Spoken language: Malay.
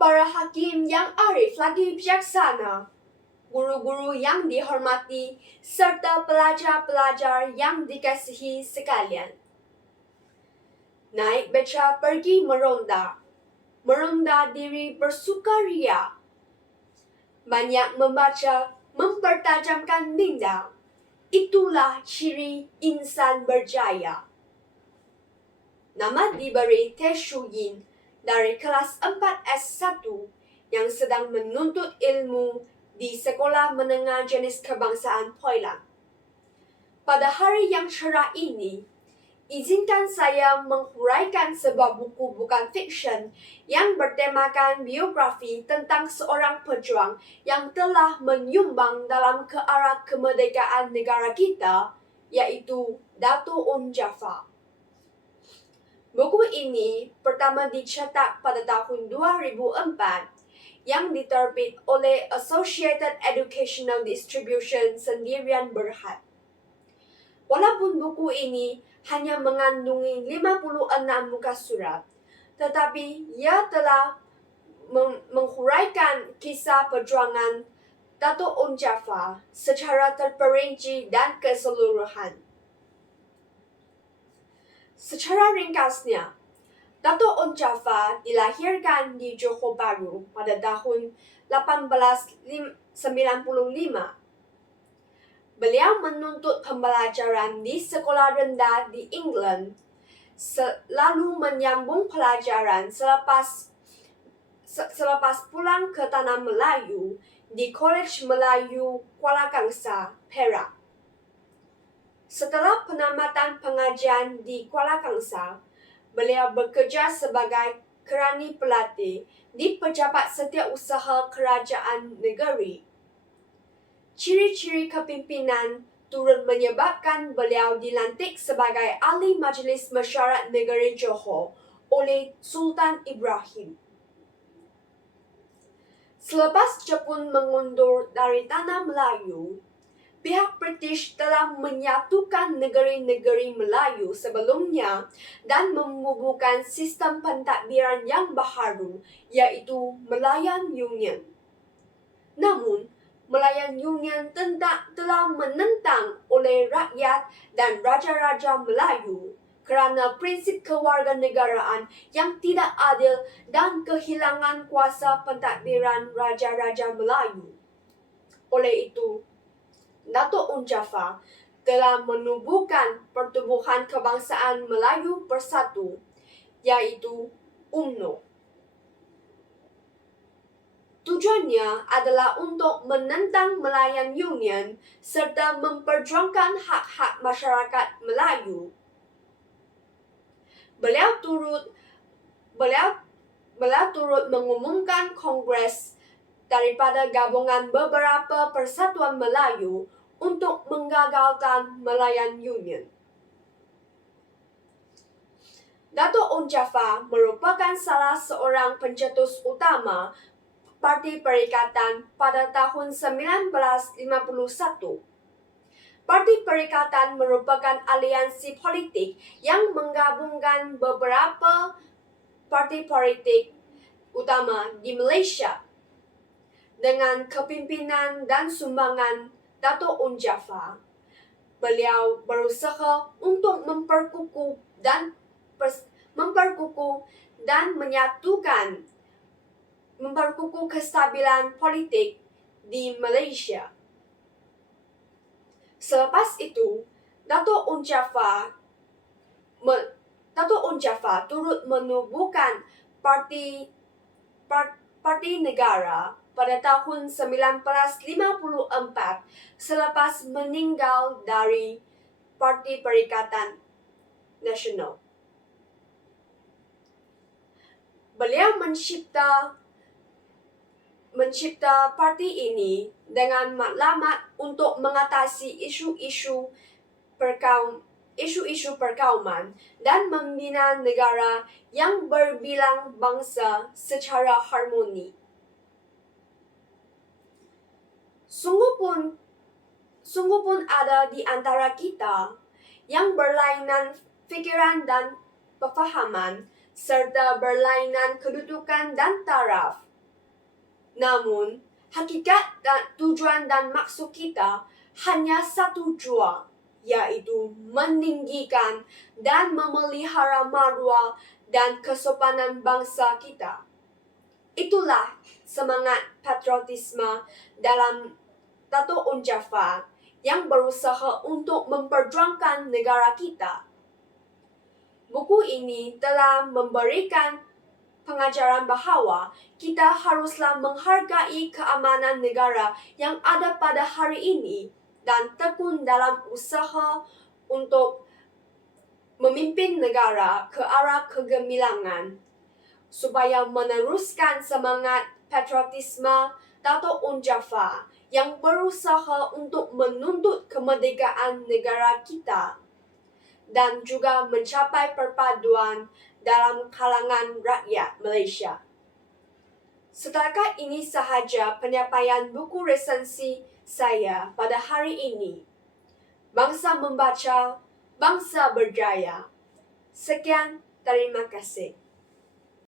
para hakim yang arif lagi bijaksana, guru-guru yang dihormati, serta pelajar-pelajar yang dikasihi sekalian. Naik beca pergi meronda diri bersukaria. Banyak membaca, mempertajamkan minda. Itulah ciri insan berjaya. Nama diberi Teh Shu Yin dari kelas 4S1 yang sedang menuntut ilmu di Sekolah Menengah Jenis Kebangsaan Poilang. Pada hari yang cerah ini, izinkan saya menghuraikan sebuah buku bukan fiksyen yang bertemakan biografi tentang seorang pejuang yang telah menyumbang dalam ke arah kemerdekaan negara kita, yaitu Dato' Onn Jaafar. Buku ini pertama dicetak pada tahun 2004 yang diterbit oleh Associated Educational Distribution Sendirian Berhad. Walaupun buku ini hanya mengandungi 56 muka surat, tetapi ia telah menghuraikan kisah perjuangan Dato' Onn Jaafar secara terperinci dan keseluruhan. Secara ringkasnya, Dato' Onn Jaafar dilahirkan di Johor Bahru pada tahun 1895. Beliau menuntut pembelajaran di sekolah rendah di England, lalu menyambung pelajaran selepas pulang ke Tanah Melayu di Kolej Melayu Kuala Kangsar, Perak. Setelah penamatan pengajian di Kuala Kangsar, beliau bekerja sebagai kerani pelatih di Pejabat Setiausaha Kerajaan Negeri. Ciri-ciri kepimpinan turut menyebabkan beliau dilantik sebagai Ahli Majlis Mesyuarat Negeri Johor oleh Sultan Ibrahim. Selepas Jepun mengundur dari Tanah Melayu, pihak British telah menyatukan negeri-negeri Melayu sebelumnya dan membubuhkan sistem pentadbiran yang baharu, yaitu Malayan Union. Namun, Malayan Union telah menentang oleh rakyat dan raja-raja Melayu kerana prinsip kewarganegaraan yang tidak adil dan kehilangan kuasa pentadbiran raja-raja Melayu. Oleh itu, Dato' Onn Jaafar telah menubuhkan Pertubuhan Kebangsaan Melayu Bersatu, yaitu UMNO. Tujuannya adalah untuk menentang Malayan Union serta memperjuangkan hak-hak masyarakat Melayu. Beliau turut mengumumkan kongres daripada gabungan beberapa persatuan Melayu untuk menggagalkan Malayan Union. Dato' Onn Jaafar merupakan salah seorang pencetus utama Parti Perikatan pada tahun 1951. Parti Perikatan merupakan aliansi politik yang menggabungkan beberapa parti politik utama di Malaysia. Dengan kepimpinan dan sumbangan Dato' Onn Jaafar, beliau berusaha untuk memperkukuh kestabilan politik di Malaysia. Selepas itu, Dato' Onn Jaafar turut menubuhkan Parti Negara pada tahun 1954 selepas meninggal dari Parti Perikatan Nasional. Beliau mencipta parti ini dengan matlamat untuk mengatasi isu-isu perkauman dan membina negara yang berbilang bangsa secara harmoni. Sungguh pun ada di antara kita yang berlainan fikiran dan pefahaman serta berlainan kedudukan dan taraf. Namun, hakikat dan tujuan dan maksud kita hanya satu jua, yaitu meninggikan dan memelihara maruah dan kesopanan bangsa kita. Itulah semangat patriotisme dalam Dato' Un Jafar yang berusaha untuk memperjuangkan negara kita. Buku ini telah memberikan pengajaran bahawa kita haruslah menghargai keamanan negara yang ada pada hari ini dan tekun dalam usaha untuk memimpin negara ke arah kegemilangan, supaya meneruskan semangat patriotisme Dato' Un Jafar yang berusaha untuk menuntut kemerdekaan negara kita dan juga mencapai perpaduan dalam kalangan rakyat Malaysia. Setakat ini sahaja penyampaian buku resensi saya pada hari ini. Bangsa membaca, bangsa berjaya. Sekian, terima kasih.